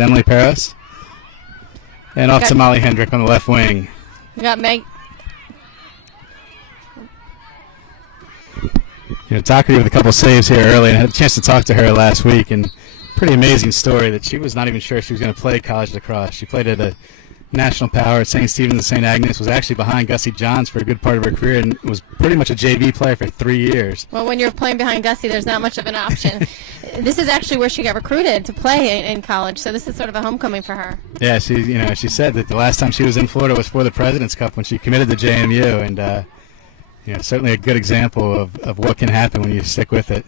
Emily Paris. And off to Molly Hendrick on the left wing. We got Meg. Doherty with a couple saves here early, and I had a chance to talk to her last week, and pretty amazing story that she was not even sure she was going to play college lacrosse. She played at a national power at St. Stephen's and St. Agnes, was actually behind Gussie Johns for a good part of her career, and was pretty much a JV player for 3 years. Well, when you're playing behind Gussie, there's not much of an option. This is actually where she got recruited to play in college, so this is sort of a homecoming for her. Yeah, she said that the last time she was in Florida was for the President's Cup when she committed to JMU, and certainly a good example of what can happen when you stick with it.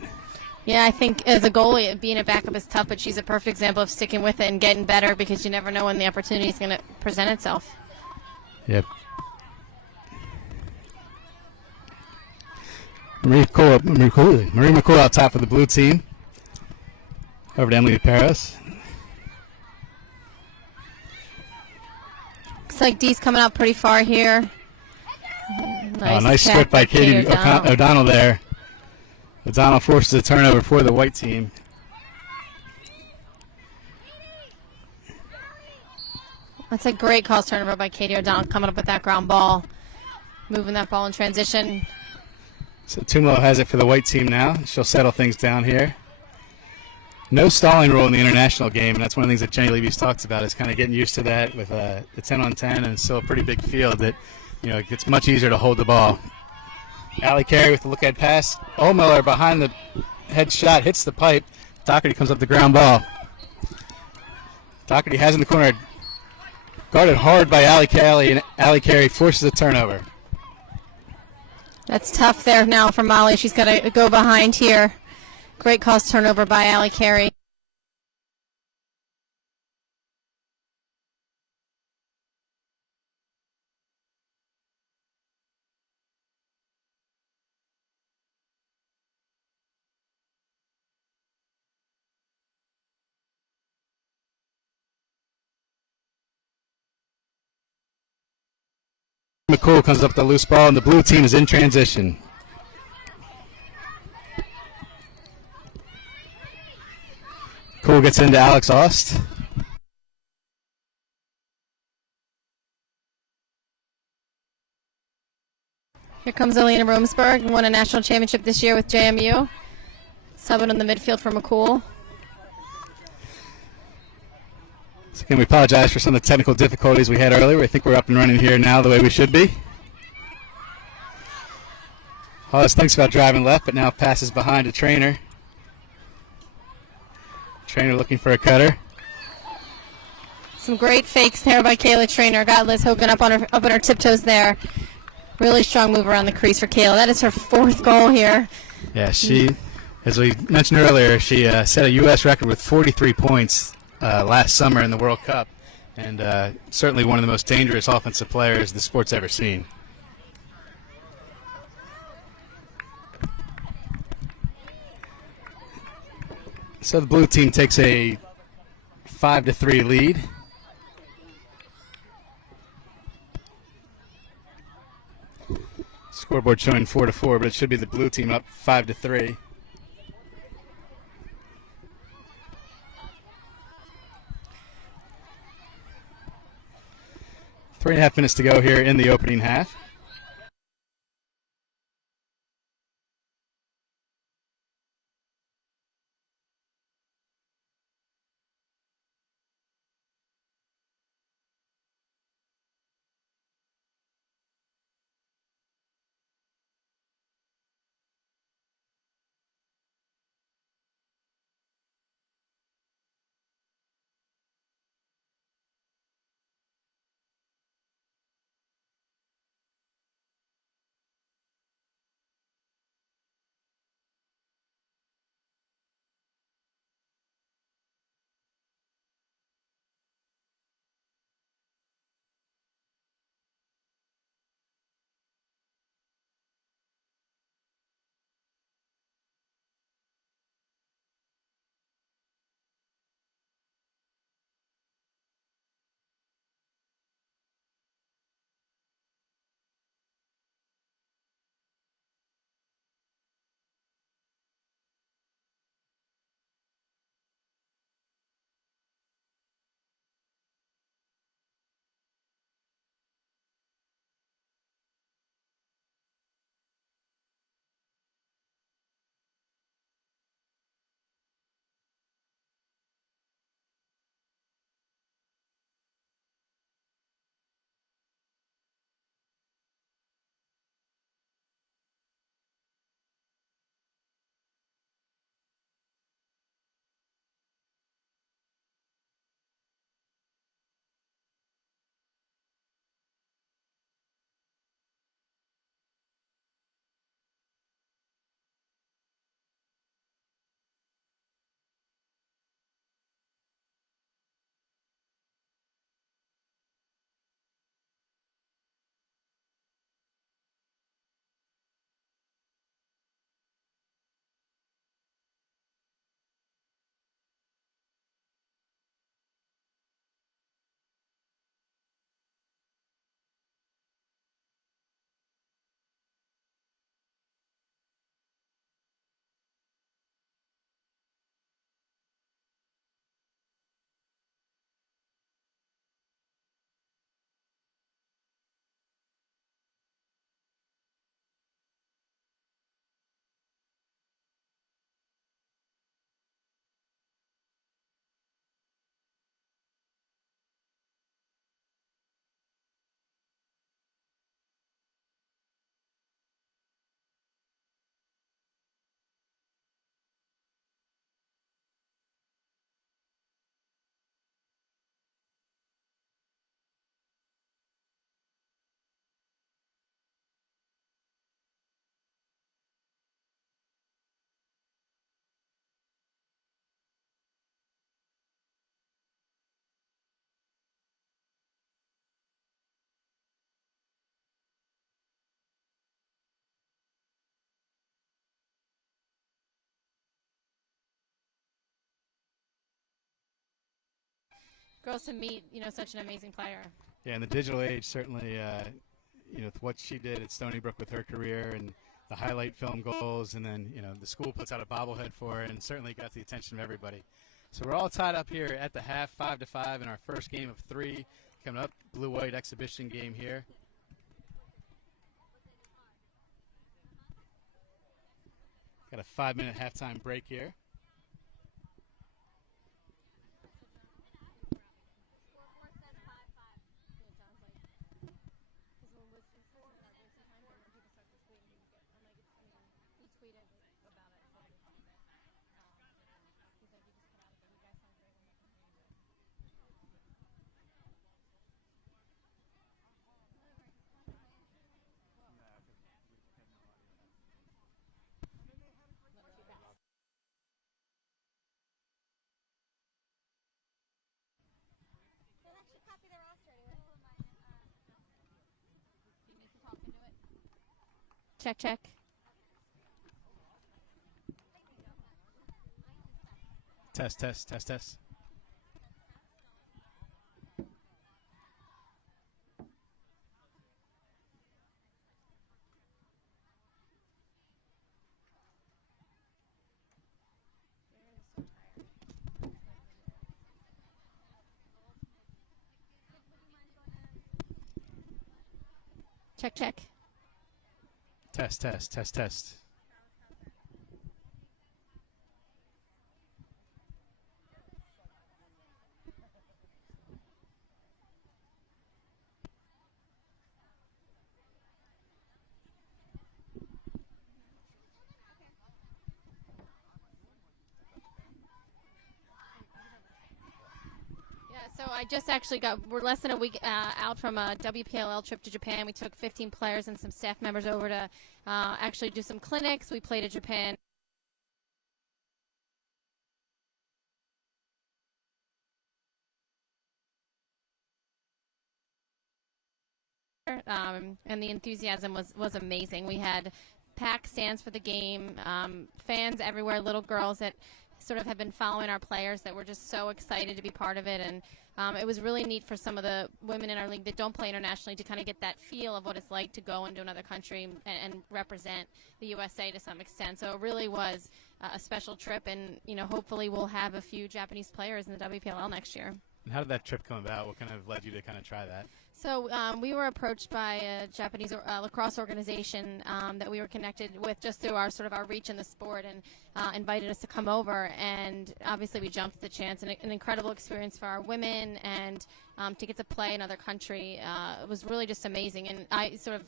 Yeah, I think as a goalie, being a backup is tough, but she's a perfect example of sticking with it and getting better because you never know when the opportunity is going to present itself. Yep. Marie McCool out top for the blue team. Over to Emily Paris. Looks like Dee's coming out pretty far here. Nice strip by Katie O'Donnell there. O'Donnell forces a turnover for the white team. That's a great cross turnover by Katie O'Donnell, coming up with that ground ball, moving that ball in transition. So Tumlo has it for the white team now. She'll settle things down here. No stalling rule in the international game, and that's one of the things that Jenny Levy's talks about, is kind of getting used to that with the 10-on-10 and still a pretty big field that, it gets much easier to hold the ball. Allie Carey with the look-ahead pass. Ohlmiller behind the head shot, hits the pipe. Doherty comes up the ground ball. Doherty has in the corner, guarded hard by Allie Carey, and Allie Carey forces a turnover. That's tough there now for Molly. She's got to go behind here. Great cross turnover by Allie Carey. McCool comes up with the loose ball, and the blue team is in transition. McCool gets into Alex Ost. Here comes Alina Romsberg, won a national championship this year with JMU. Subbing in the midfield for McCool. So again, we apologize for some of the technical difficulties we had earlier. I think we're up and running here now the way we should be. Hollis thinks about driving left, but now passes behind a Trainer. Trainer looking for a cutter. Some great fakes there by Kayla Trainer. Got Liz Hogan up on her tiptoes there. Really strong move around the crease for Kayla. That is her 4th goal here. Yeah, she, as we mentioned earlier, she set a U.S. record with 43 points last summer in the World Cup, and certainly one of the most dangerous offensive players the sport's ever seen. So the blue team takes a 5-3 lead. Scoreboard showing 4-4, but it should be the blue team up 5-3. Three and a half minutes to go here in the opening half. girls to meet, such an amazing player. Yeah, in the digital age, certainly, with what she did at Stony Brook with her career and the highlight film goals, and then, the school puts out a bobblehead for her, and certainly got the attention of everybody. So we're all tied up here at the half, 5-5 in our first game of 3 coming up. Blue-white exhibition game here. Got a 5-minute halftime break here. Check, check. Test, test, test, test. Check, check. Test, test, test, test. So I just actually we're less than a week out from a WPLL trip to Japan. We took 15 players and some staff members over to actually do some clinics. We played at Japan. And the enthusiasm was amazing. We had packed stands for the game, fans everywhere, little girls that sort of have been following our players that were just so excited to be part of it. And it was really neat for some of the women in our league that don't play internationally to kind of get that feel of what it's like to go into another country and represent the USA to some extent. So it really was a special trip, and hopefully we'll have a few Japanese players in the WPLL next year. And how did that trip come about? What kind of led you to kind of try that? So we were approached by a Japanese lacrosse organization that we were connected with just through our reach in the sport, and invited us to come over. And obviously we jumped at the chance. And an incredible experience for our women, and to get to play in another country it was really just amazing. And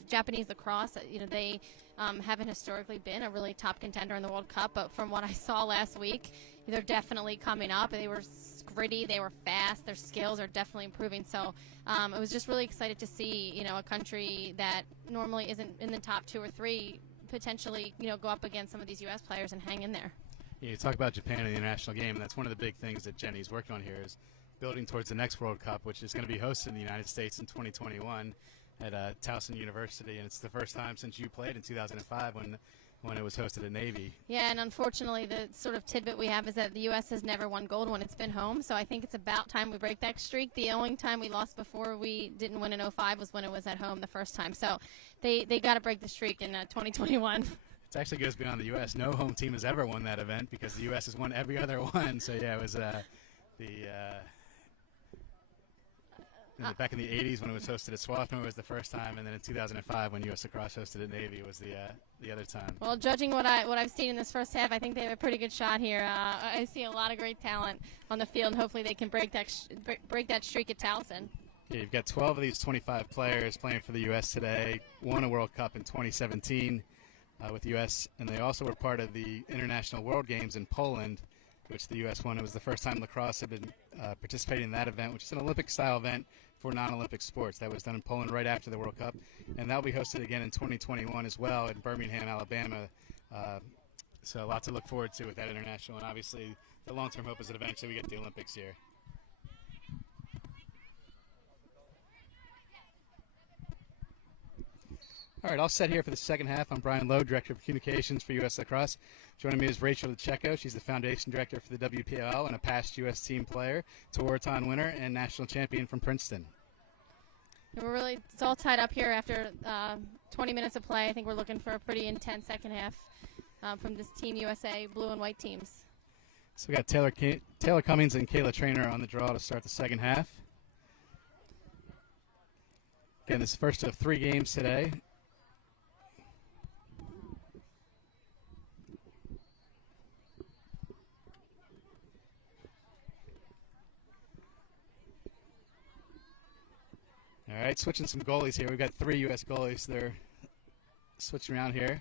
Japanese lacrosse, they haven't historically been a really top contender in the World Cup, but from what I saw last week, they're definitely coming up. They were gritty, they were fast, their skills are definitely improving. So it was just really excited to see a country that normally isn't in the top 2 or 3 potentially go up against some of these U.S. players and hang in there. Yeah, you talk about Japan in the international game, and that's one of the big things that Jenny's working on here is building towards the next World Cup, which is going to be hosted in the United States in 2021 at Towson University, and it's the first time since you played in 2005 when it was hosted at Navy. Yeah, and unfortunately the sort of tidbit we have is that the U.S. has never won gold when it's been home, so I think it's about time we break that streak. The only time we lost before we didn't win in 05 was when it was at home the first time, so they got to break the streak in 2021. It actually goes beyond the U.S. No home team has ever won that event because the U.S. has won every other one. So, yeah, it was back in the 80s when it was hosted at Swarthmore was the first time, and then in 2005 when U.S. Lacrosse hosted at Navy was the other time. Well, judging what I've seen in this first half, I think they have a pretty good shot here. I see a lot of great talent on the field, and hopefully they can break that streak at Towson. Yeah, you've got 12 of these 25 players playing for the U.S. today, won a World Cup in 2017 with the U.S., and they also were part of the International World Games in Poland, which the U.S. won. It was the first time lacrosse had been participating in that event, which is an Olympic-style event for non-Olympic sports. That was done in Poland right after the World Cup, and that will be hosted again in 2021 as well in Birmingham, Alabama. So a lot to look forward to with that international, and obviously the long-term hope is that eventually we get the Olympics here. All right, all set here for the second half. I'm Brian Lowe, Director of Communications for U.S. Lacrosse. Joining me is Rachel DeCecco. She's the Foundation Director for the WPLL and a past U.S. team player, Tewaaraton winner, and national champion from Princeton. It's all tied up here after 20 minutes of play. I think we're looking for a pretty intense second half from this Team USA blue and white teams. So we got Taylor Cummings and Kayla Trainer on the draw to start the second half. Again, this is the first of 3 games today. All right, switching some goalies here. We've got 3 U.S. goalies. They're switching around here.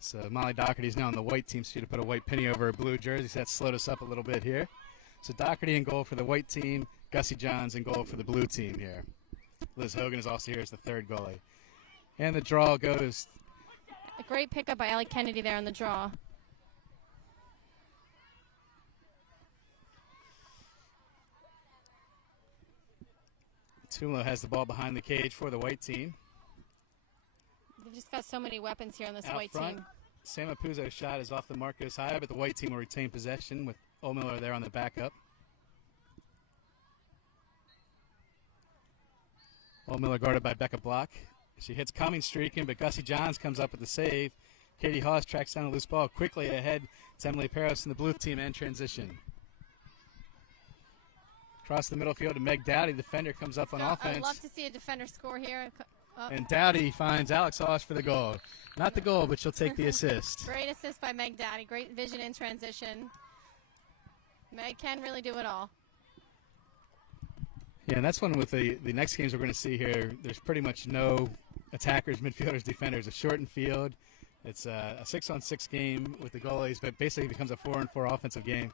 So Molly Doherty's now on the white team, so she had to put a white penny over her blue jersey, so that slowed us up a little bit here. So Doherty in goal for the white team, Gussie Johns in goal for the blue team here. Liz Hogan is also here as the 3rd goalie. And the draw goes. A great pickup by Allie Kennedy there on the draw. Tumalo has the ball behind the cage for the white team. They've just got so many weapons here on this Out white front, team. Sam Apuzzo's shot is off the mark, goes high, but the white team will retain possession with O'Miller there on the backup. O'Miller guarded by Becca Block. She hits Cummings streaking, but Gussie Johns comes up with the save. Katie Haas tracks down a loose ball quickly ahead to Emily Peros in the blue team and transition. Across the middle field to Meg Dowdy. The defender comes up on offense. I'd love to see a defender score here. And Dowdy finds Alex Haas for the goal. Not the goal, but she'll take the assist. Great assist by Meg Dowdy. Great vision in transition. Meg can really do it all. Yeah, and that's one with the next games we're going to see here. There's pretty much no attackers, midfielders, defenders. A shortened field. It's a 6-on-6 game with the goalies, but basically it becomes a 4-on-4 offensive game.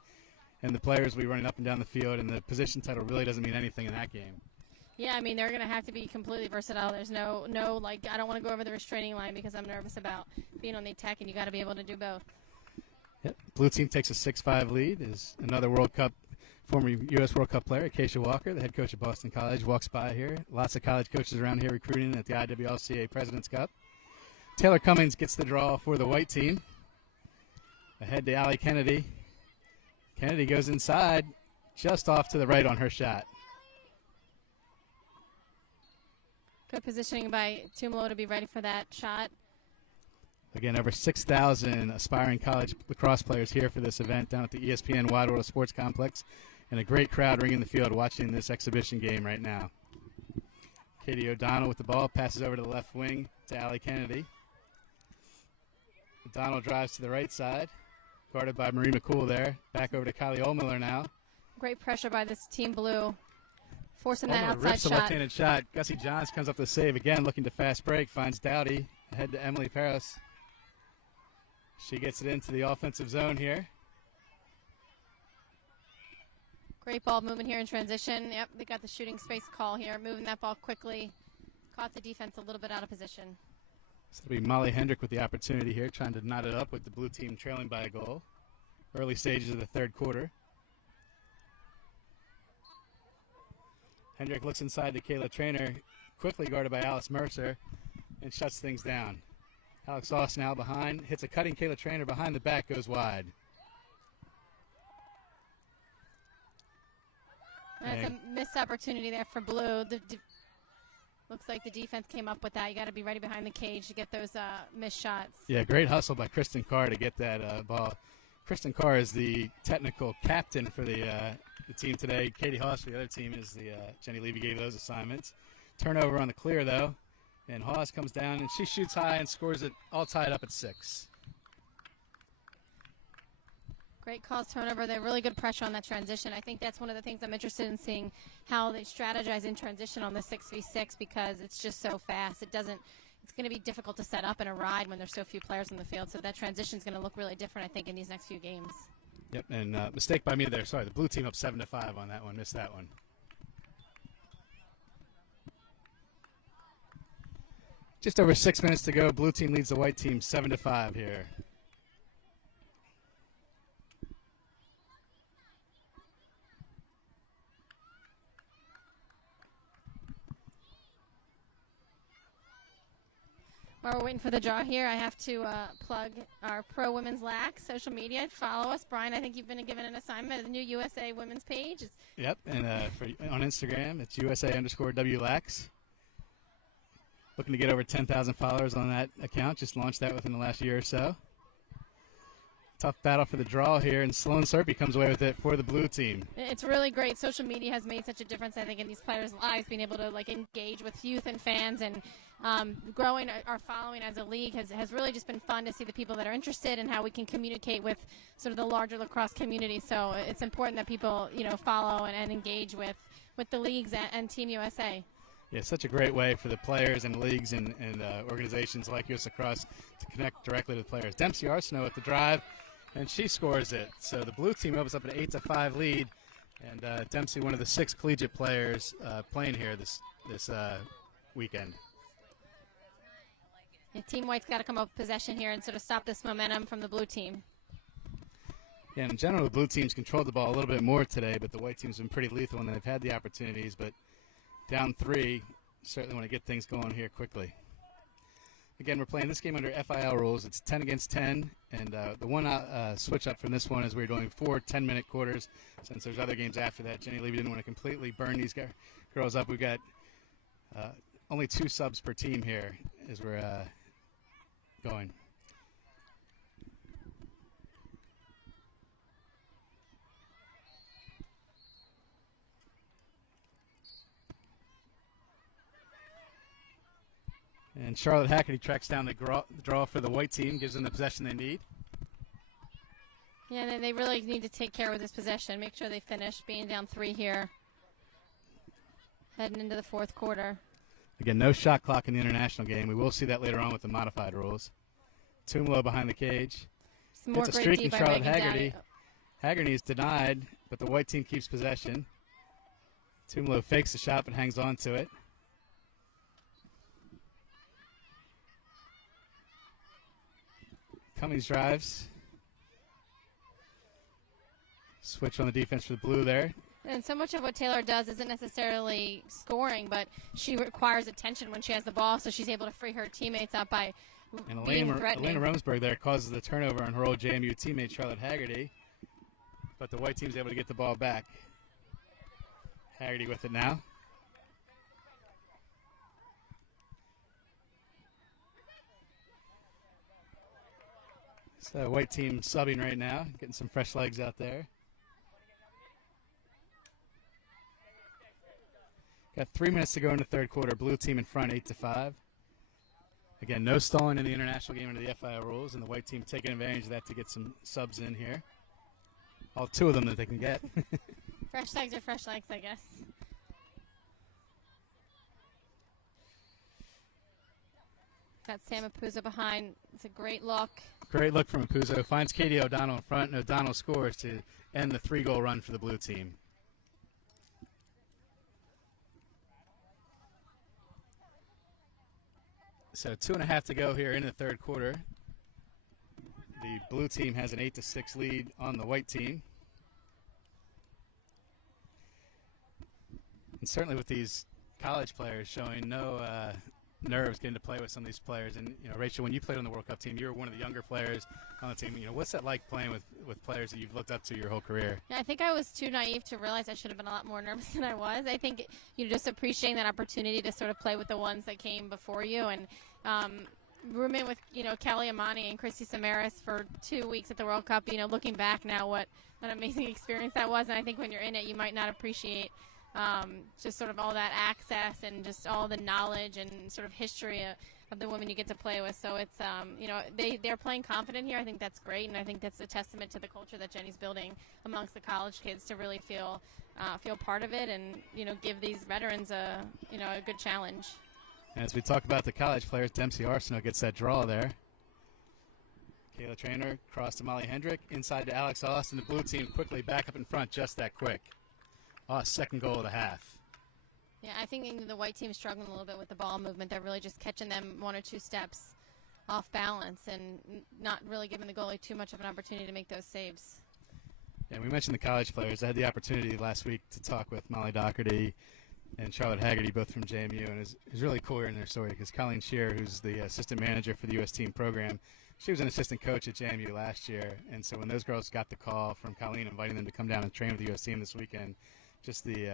And the players will be running up and down the field, and the position title really doesn't mean anything in that game. Yeah, I mean, they're going to have to be completely versatile. There's no like, I don't want to go over the restraining line because I'm nervous about being on the attack, and you got to be able to do both. Yep. Blue team takes a 6-5 lead. Is another former U.S. World Cup player, Acacia Walker, the head coach of Boston College, walks by here. Lots of college coaches around here recruiting at the IWLCA President's Cup. Taylor Cummings gets the draw for the white team. Ahead to Allie Kennedy. Kennedy goes inside, just off to the right on her shot. Good positioning by Tumalo to be ready for that shot. Again, over 6,000 aspiring college lacrosse players here for this event down at the ESPN Wide World of Sports Complex, and a great crowd ringing the field watching this exhibition game right now. Katie O'Donnell with the ball, passes over to the left wing to Allie Kennedy. O'Donnell drives to the right side, guarded by Marie McCool there. Back over to Kylie O'Miller now. Great pressure by this team blue, forcing that O'Miller outside rips a shot. left-handed shot. Gussie Johns comes up to save again, looking to fast break, finds Dowdy, ahead to Emily Peros. She gets it into the offensive zone here. Great ball movement here in transition. Yep, they got the shooting space call here, moving that ball quickly. Caught the defense a little bit out of position. So it'll be Molly Hendrick with the opportunity here, trying to knot it up with the blue team trailing by a goal. Early stages of the 3rd quarter. Hendrick looks inside to Kayla Trainer, quickly guarded by Alice Mercer, and shuts things down. Alex Sauce now behind, hits a cutting Kayla Trainer behind the back, goes wide. That's a missed opportunity there for blue. Looks like the defense came up with that. You got to be ready behind the cage to get those missed shots. Yeah, great hustle by Kristen Carr to get that ball. Kristen Carr is the technical captain for the team today. Katie Haas for the other team is the Jenny Levy gave those assignments. Turnover on the clear though, and Haas comes down and she shoots high and scores it, all tied up at 6. Great calls, turnover. They're really good pressure on that transition. I think that's one of the things I'm interested in seeing, how they strategize in transition on the 6v6, because it's just so fast. It's going to be difficult to set up in a ride when there's so few players on the field. So that transition is going to look really different, I think, in these next few games. Yep, and mistake by me there. Sorry, the blue team up 7-5 on that one. Missed that one. Just over 6 minutes to go. Blue team leads the white team 7-5 here. While we're waiting for the draw here, I have to plug our Pro Women's Lax social media. Follow us. Brian, I think you've been given an assignment of the new USA Women's page. Yep, and on Instagram, it's USA_WLAX. Looking to get over 10,000 followers on that account. Just launched that within the last year or so. Tough battle for the draw here, and Sloan Serpy comes away with it for the blue team. It's really great. Social media has made such a difference, I think, in these players' lives, being able to engage with youth and fans, and growing our following as a league has really just been fun to see the people that are interested and how we can communicate with sort of the larger lacrosse community. So it's important that people follow and engage with the leagues and Team USA. Yeah, such a great way for the players and leagues and organizations like US Lacrosse to connect directly to the players. Dempsey Arsenault with the drive, and she scores it. So the blue team opens up an 8-5 lead, and Dempsey, one of the 6 collegiate players playing here this weekend. Yeah, Team White's got to come up with possession here and sort of stop this momentum from the blue team. Yeah, in general, the blue team's controlled the ball a little bit more today, but the white team's been pretty lethal when they've had the opportunities. But down 3, certainly want to get things going here quickly. Again, we're playing this game under FIL rules. It's 10 against 10, and the one switch up from this one is we're doing 4 10-minute quarters. Since there's other games after that, Jenny Levy didn't want to completely burn these girls up. We've got only 2 subs per team here as we're going. And Charlotte Hackerty tracks down the draw for the white team, gives them the possession they need. Yeah, they really need to take care of this possession, make sure they finish being down 3 here, heading into the 4th quarter. Again, no shot clock in the international game. We will see that later on with the modified rules. Tumlo behind the cage. It's a streak in Charlotte Haggerty. Haggerty is denied, but the white team keeps possession. Tumlo fakes the shot but hangs on to it. Cummings drives. Switch on the defense for the blue there. And so much of what Taylor does isn't necessarily scoring, but she requires attention when she has the ball, so she's able to free her teammates up by being threatening. Elena Romsberg there causes the turnover on her old JMU teammate Charlotte Haggerty, but the white team's able to get the ball back. Haggerty with it now. So white team subbing right now, getting some fresh legs out there. Got 3 minutes to go in the 3rd quarter. Blue team in front, 8-5. Again, no stalling in the international game under the FIL rules, and the white team taking advantage of that to get some subs in here. All 2 of them that they can get. Fresh legs are fresh legs, I guess. Got Sam Apuzzo behind. It's a great look. Great look from Apuzzo. Finds Katie O'Donnell in front, and O'Donnell scores to end the 3-goal run for the blue team. So 2.5 to go here in the 3rd quarter. The blue team has an 8-6 lead on the white team. And certainly with these college players showing no nerves getting to play with some of these players. And, Rachel, when you played on the World Cup team, you were one of the younger players on the team. What's that like playing with players that you've looked up to your whole career? Yeah, I think I was too naive to realize I should have been a lot more nervous than I was. I think, just appreciating that opportunity to sort of play with the ones that came before you. And rooming with, Kelly Amani and Christy Samaras for 2 weeks at the World Cup, looking back now, what an amazing experience that was. And I think when you're in it, you might not appreciate just sort of all that access and just all the knowledge and sort of history of the women you get to play with. So it's, they're playing confident here. I think that's great, and I think that's a testament to the culture that Jenny's building amongst the college kids to really feel part of it and, give these veterans a good challenge. As we talk about the college players, Dempsey Arsenault gets that draw there. Kayla Traynor cross to Molly Hendrick, inside to Alex Austin. The blue team quickly back up in front just that quick. 2nd goal of the half. Yeah, I think the white team is struggling a little bit with the ball movement. They're really just catching them 1 or 2 steps off balance and not really giving the goalie too much of an opportunity to make those saves. Yeah, we mentioned the college players. I had the opportunity last week to talk with Molly Doherty, and Charlotte Haggerty, both from JMU, and it's really cool hearing their story because Colleen Shearer, who's the assistant manager for the U.S. team program, she was an assistant coach at JMU last year, and so when those girls got the call from Colleen inviting them to come down and train with the U.S. team this weekend, just the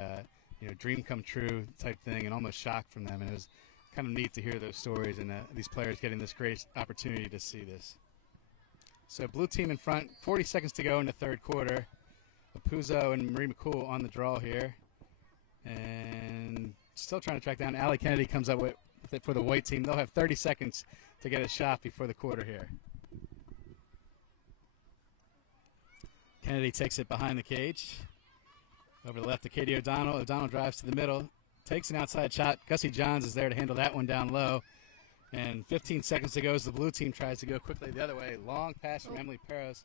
dream come true type thing, and almost shock from them, and it was kind of neat to hear those stories and these players getting this great opportunity to see this. So blue team in front, 40 seconds to go in the third quarter. Apuzzo and Marie McCool on the draw here. And still trying to track down. Allie Kennedy comes up with it for the white team. They'll have 30 seconds to get a shot before the quarter here. Kennedy takes it behind the cage. Over the left to Katie O'Donnell. O'Donnell drives to the middle. Takes an outside shot. Gussie Johns is there to handle that one down low. And 15 seconds to go as the blue team tries to go quickly the other way. Long pass from Emily Perros.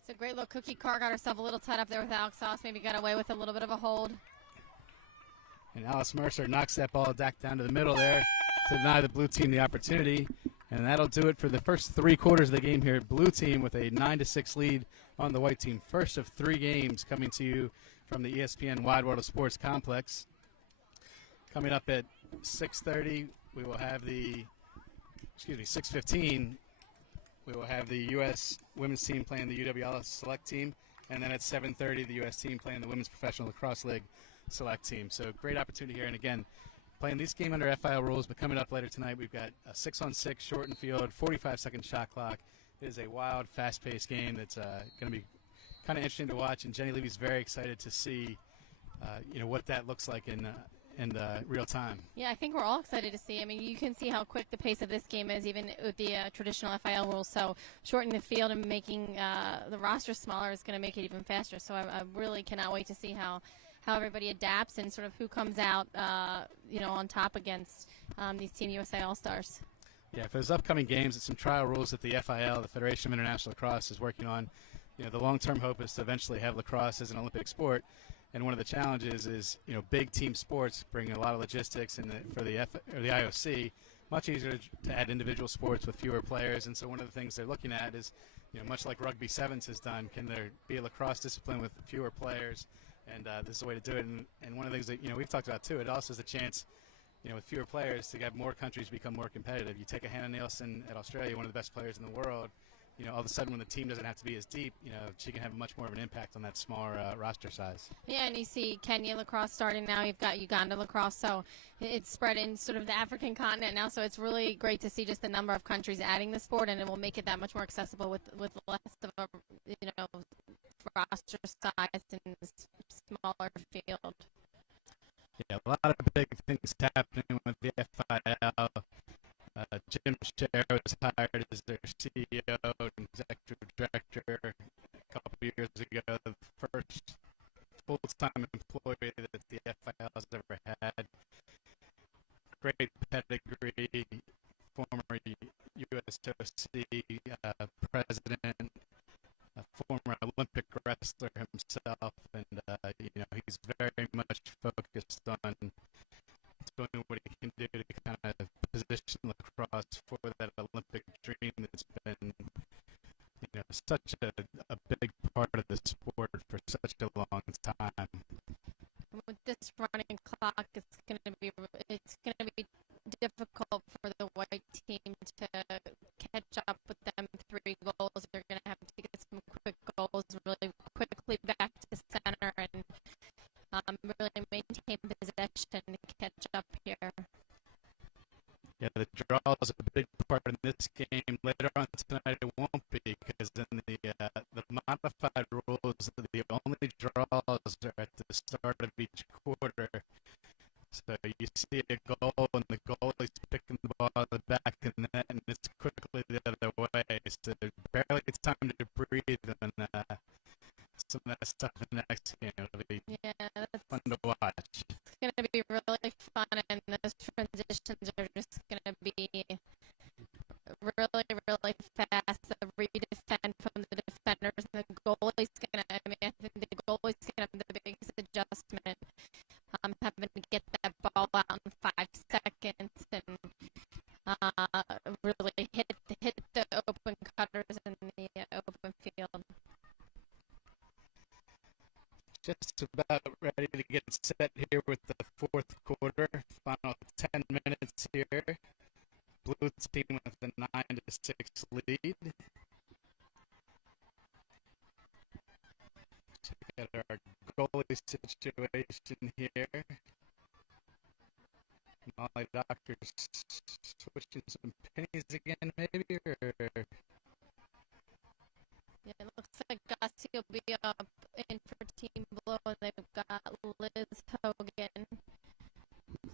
It's a great look. Cookie Carr got herself a little tied up there with Alex Sauce. Maybe got away with a little bit of a hold. And Alice Mercer knocks that ball back down to the middle there to deny the blue team the opportunity. And that'll do it for the first 3 quarters of the game here. Blue team with a 9-6 lead on the white team. First of 3 games coming to you from the ESPN Wide World of Sports complex. Coming up at 6:30, we will have 6:15, we will have the U.S. women's team playing the UWL select team. And then at 7:30, the U.S. team playing the Women's Professional Lacrosse League select team. So great opportunity here. And again, playing this game under FIL rules, but coming up later tonight, we've got a 6-on-6 shortened field, 45-second shot clock. It is a wild, fast-paced game that's going to be kind of interesting to watch. And Jenny Levy's very excited to see, what that looks like in real time. Yeah, I think we're all excited to see. I mean, you can see how quick the pace of this game is, even with the traditional FIL rules. So shortening the field and making the roster smaller is going to make it even faster. So I really cannot wait to see how everybody adapts and sort of who comes out, on top against these Team USA All-Stars. Yeah, for those upcoming games, it's some trial rules that the FIL, the Federation of International Lacrosse, is working on. The long-term hope is to eventually have lacrosse as an Olympic sport. And one of the challenges is, big team sports bring a lot of logistics, and for the IOC, much easier to add individual sports with fewer players. And so one of the things they're looking at is, much like rugby sevens has done, can there be a lacrosse discipline with fewer players? And this is the way to do it. And one of the things that we've talked about too, it also is a chance, with fewer players, to have more countries become more competitive. You take a Hannah Nielsen at Australia, one of the best players in the world. All of a sudden when the team doesn't have to be as deep, she can have much more of an impact on that smaller roster size. Yeah, and you see Kenya lacrosse starting now. You've got Uganda lacrosse, so it's spread in sort of the African continent now. So it's really great to see just the number of countries adding the sport, and it will make it that much more accessible with less of a roster size and smaller field. Yeah, a lot of big things happening with the FIL. Jim Scher was hired as their CEO and executive director a couple of years ago, the first full-time employee that the FIL has ever had. Great pedigree, former USOC president, a former Olympic wrestler himself, and he's very much focused on doing what he can do to kind of position lacrosse for that Olympic dream that's been, such a big part of the sport for such a long time. With this running clock, it's going to be difficult for the white team to catch up with them. 3 goals, they're going to have to get some quick goals really quickly back to center and really maintain possession to catch up here. Yeah, the draw is a big part in this game. Later on tonight, it won't be, because in the modified rules, the only draws are at the start of each quarter. So you see a goal, and the goalie's picking the ball out of the back of the net, and it's quickly the other way. So barely gets time to breathe, and some of that stuff in the next game. It'll be fun to watch. It's going to be really fun, and those transitions are just going to be really, really fast. The redefend from the defenders, and the goalie's going to, I think the goalie's going to have the biggest adjustment, having to get that ball out in 5 seconds and really hit the open cutters in the open field. Just about ready to get set here with the fourth quarter. Final 10 minutes here. Blue team with a 9-6 lead. Check out our goalie situation here. Molly Doctor's switching some pennies again, maybe, or Yeah, it looks like Gussie will be up in for Team Blue, and they've got Liz Hogan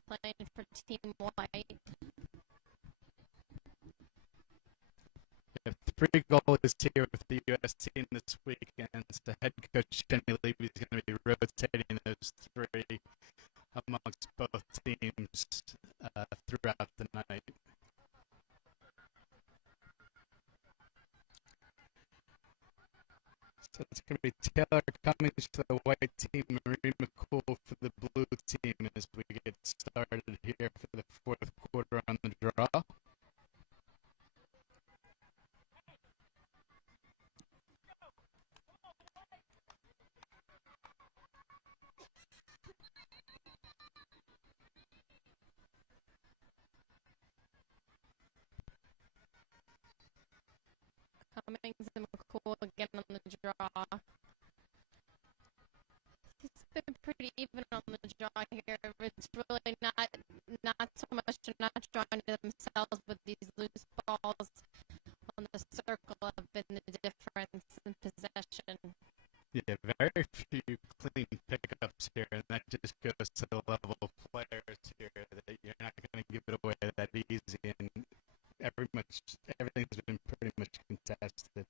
playing for Team White. we have three goalies here with the U.S. team this weekend. So head coach Jenny Levy is going to be rotating those three amongst both teams throughout the night. So it's going to be Taylor Cummings for the white team, Marie McCool for the blue team as we get started here for the fourth quarter on the draw. Cummings and McCool again on the draw. It's been pretty even on the draw here. It's really not so much they're not drawing to themselves, but these loose balls on the circle have been the difference in possession. Yeah, very few clean pickups here, and that just goes to the level of players here that you're not going to give it away that easy, and everything's been pretty much contested.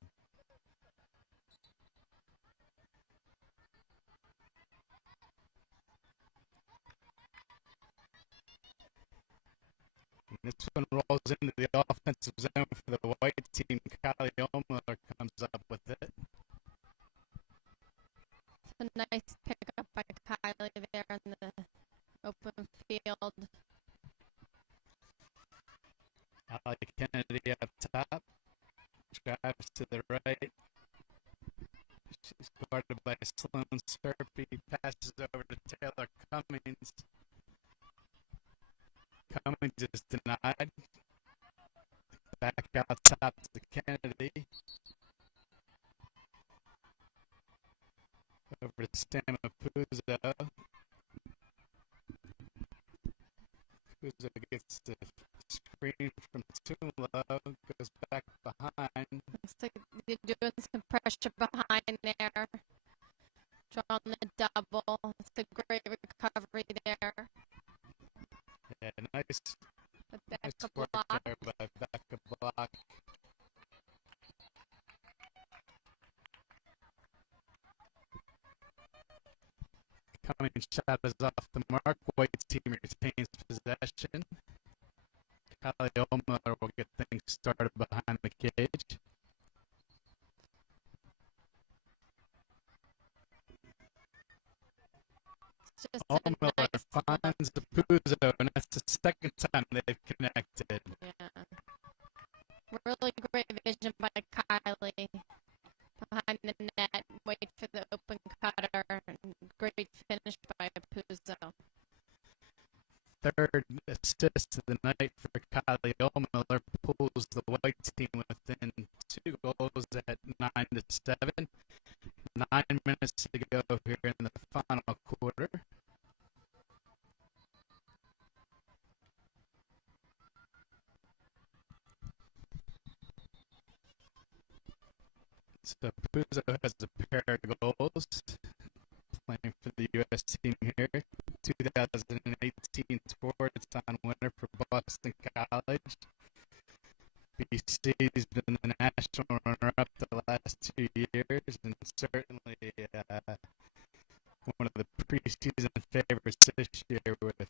And this one rolls into the offensive zone for the white team. Kylie Ohlmiller comes up with it. It's a nice pickup by Kylie there in the open field. Allie Kennedy up top. Drives to the right. She's guarded by Sloan Serpy. Passes over to Taylor Cummings. Cummings is denied. Back out top to Kennedy. Over to Stamma Puzo. Puzo gets the screen from Tumlo, goes back behind. Looks like they're doing some pressure behind there. Drawing the double. It's a great recovery there. Yeah, nice work block. there by Becca Block. Cummings shot is off the mark. White team retains possession. Kylie Ohlmiller will get things started behind the cage. Ohlmiller finds the Puzo, and that's the second time they've connected. Yeah. Really great vision by Kylie. Behind the net, wait for the open cutter. Great finish by Puzo. Third assist of the night for Kylie Ohlmiller, pulls the white team within 2 goals at 9-7. 9 minutes to go here in the final quarter. So Puzo has a pair of goals, playing for the U.S. team here. 2018 Tour-de-Time winner for Boston College. BC's been the national runner-up the last 2 years, and certainly one of the preseason favorites this year with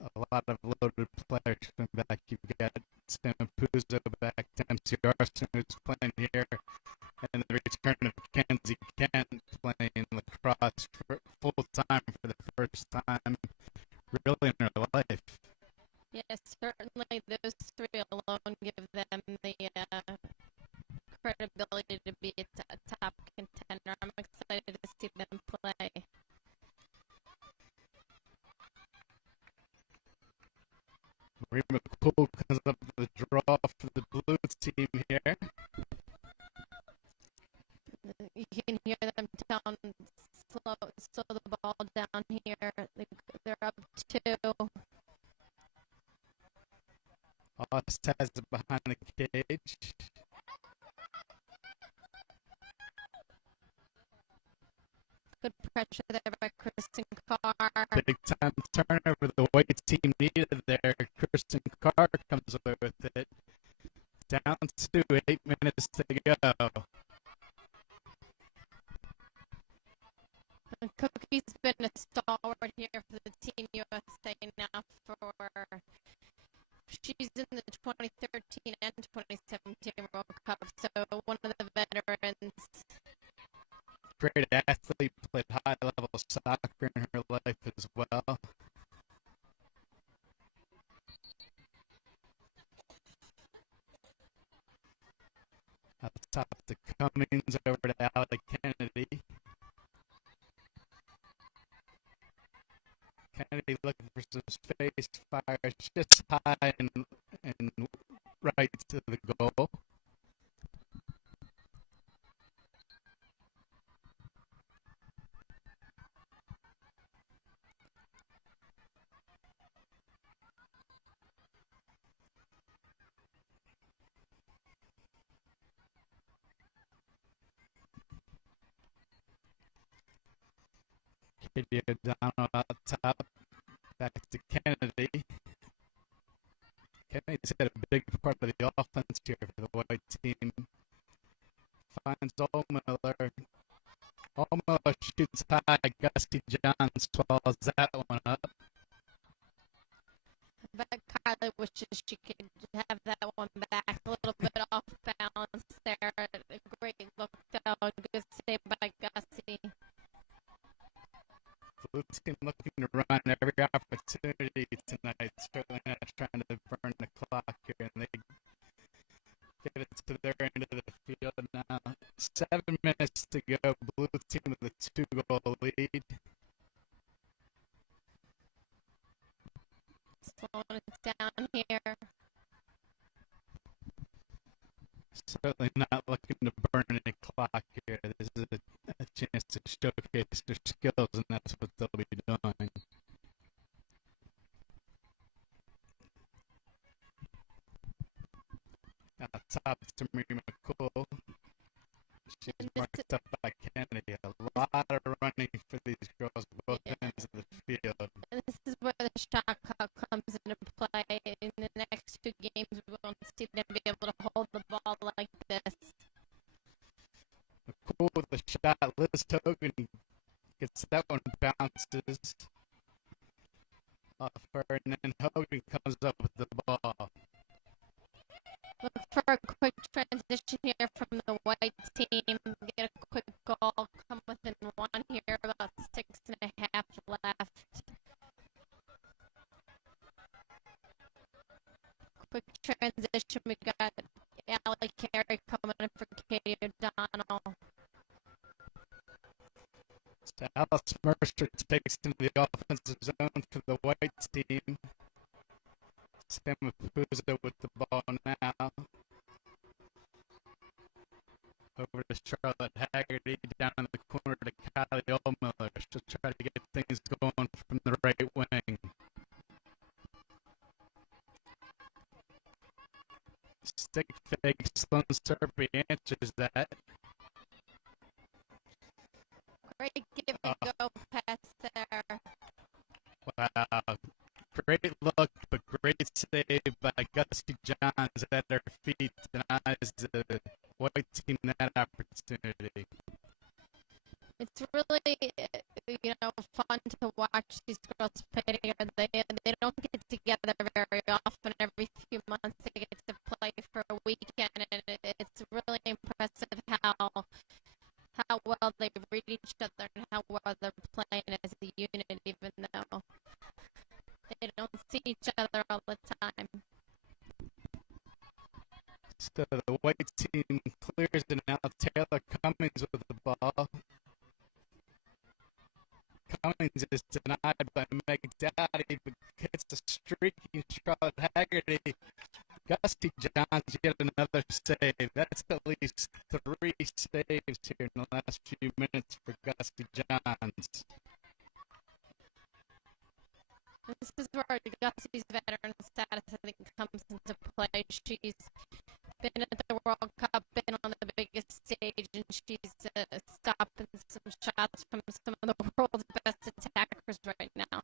a lot of loaded players coming back. You've got Stamma Puzo back, Dempsey Arson, who's playing here, and the return of Kenzie Kent playing lacrosse full-time for the first time really in her life. Yes, certainly those three alone give them the credibility to be a top contender. I'm excited to see them play. blue team here. You can hear them down, slow the ball down here. They're up 2. Oz has it behind the cage. Good pressure there by Kristen Carr. Big time turnover the white team needed there. Kristen Carr comes away with it. Down to 8 minutes to go. And Cookie's been a stalwart here for the Team USA now she's in the 2013 and 2017 World Cup, so one of the veterans. Great athlete, played high level soccer in her life as well. Up top to Cummings, over to Allie Kennedy. Kennedy looking for some space, fires just high and right to the goal. Katie O'Donnell out top. Back to Kennedy. Kennedy's had a big part of the offense here for the white team. Finds Allmiller. Allmiller shoots high. Gussie Johns swallows that one up. I bet Kylie wishes she could have that one back. A little bit off balance there. A great look though. Good save by Gussie. Blue team looking to run every opportunity tonight. Certainly not trying to burn the clock here, and they get it to their end of the field now. 7 minutes to go. Blue team with a 2-goal lead. Slowing it down here. Certainly not looking to burn any clock here. This is a chance to showcase their skills, and that's what they'll be doing. Out top to Marie McCool. She's marked up by Kennedy. A lot of running for these girls, both ends of the field. And this is where the shot clock comes into play. In the next 2 games, we won't see them be able to hold the ball like this. McCool with the shot. Liz Hogan gets that one, bounces off her, and then Hogan comes up with the ball. Look for a quick transition here from the white team. Get a quick goal. Come within 1 here. About 6.5 left. Quick transition. We got Allie Carey coming in for Katie O'Donnell. So Alice Mercer takes into the offensive zone for the white team. Sam Mapuza with the ball now. Over to Charlotte Haggerty, down in the corner to Kylie Allmiller. She'll try to get things going from the right wing. Stick fake, Sloan Serpy answers that. Great give and go pass there. Wow. Great look, but great save by Gussie Johns at her feet. Denies the white team that opportunity. It's really, fun to watch these girls play together. They don't get together very often. Every few months they get to play for a weekend, and it's really impressive how well they read each other and how well they're playing as a unit, even though they don't see each other all the time. So the white team clears it out. Taylor Cummings with the ball. Cummings is denied by McDowdy, but hits a streaking Charlotte Haggerty. Gusty Johns yet another save. That's at least 3 saves here in the last few minutes for Gusty Johns. This is where Gusty's veteran status, I think, comes into play. She's been at the World Cup, been on the biggest stage, and she's stopping some shots from some of the world's best attackers right now.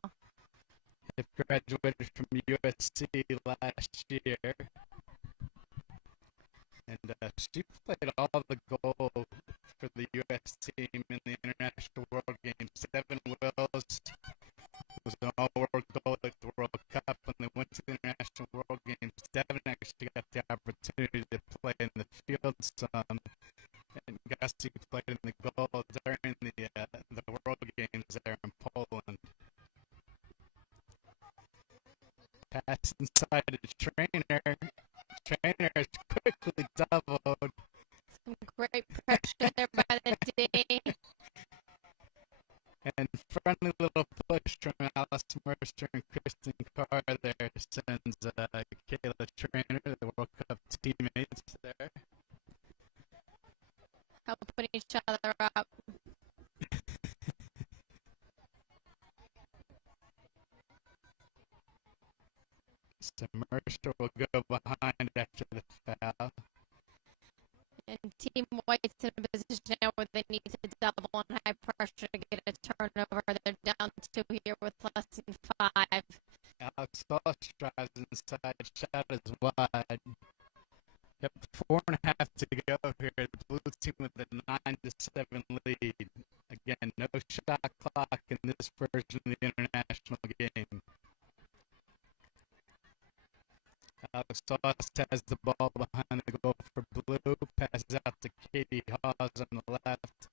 He graduated from USC last year, and she played all the goals for the U.S. team in the International World Games. Devin Wills was an all-world goal at the World Cup when they went to the International World Games. Devin actually got the opportunity to play in the field some, and Gusty played in the goal during the World Games there in Poland. Pass inside to Trainer. Trainer is quickly doubled. Some great pressure there by the D. And friendly little push from Alice Mercer and Kristen Carr there sends Kayla Trainer, the World Cup teammates there. Helping each other up. So Mercer will go behind after the foul. And Team White's in a position now where they need to double on high pressure to get a turnover. They're down 2 here with less than 5. Alex Foss drives inside, shot is wide. Yep, 4.5 to go here. The blue team with a 9-7 lead. Again, no shot clock in this version of the international game. Alex Foss has the ball behind the goal for blue. Passes out to Katie Hawes on the left.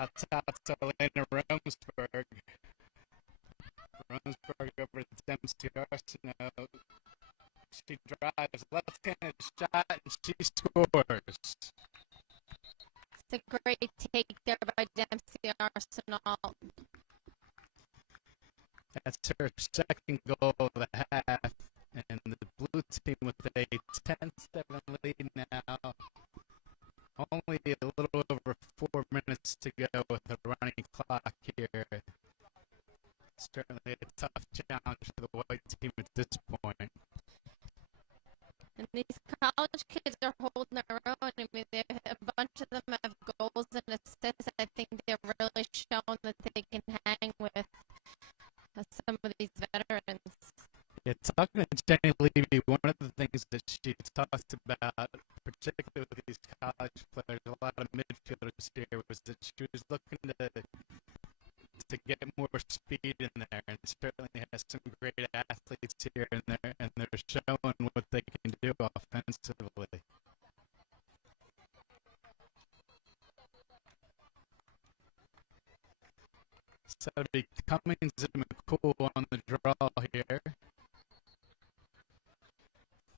Out top to Elena Romsberg. Romsberg over to Dempsey Arsenault. She drives left-handed shot and she scores. It's a great take there by Dempsey Arsenault. That's her second goal of the half, and the blue team with a 10-7 lead now. Only a little over 4 minutes to go with the running clock here. Certainly a tough challenge for the white team at this point. And these college kids are holding their own. I mean, a bunch of them have goals and assists. I think they've really shown that they can hang with some of these veterans. Yeah, talking to Jenny Levy, one of the things that she talked about, particularly with these college players, a lot of midfielders here, was that she was looking to get more speed in there, and certainly has some great athletes here, and they're showing what they can do offensively. So it'll be Cummings and McCool on the draw here.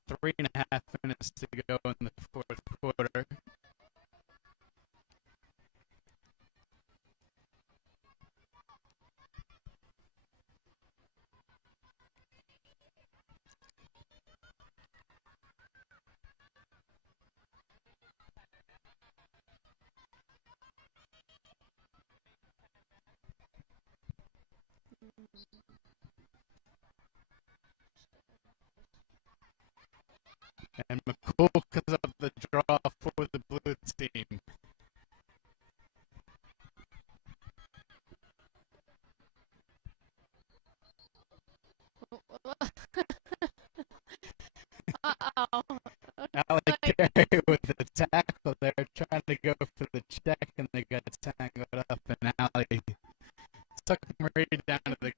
3.5 minutes to go in the fourth quarter. And McCool comes up the draw for the blue team. Uh-oh. Allie Carey with the tackle there, trying to go for the check, and they got tangled up, and Allie took him right down to the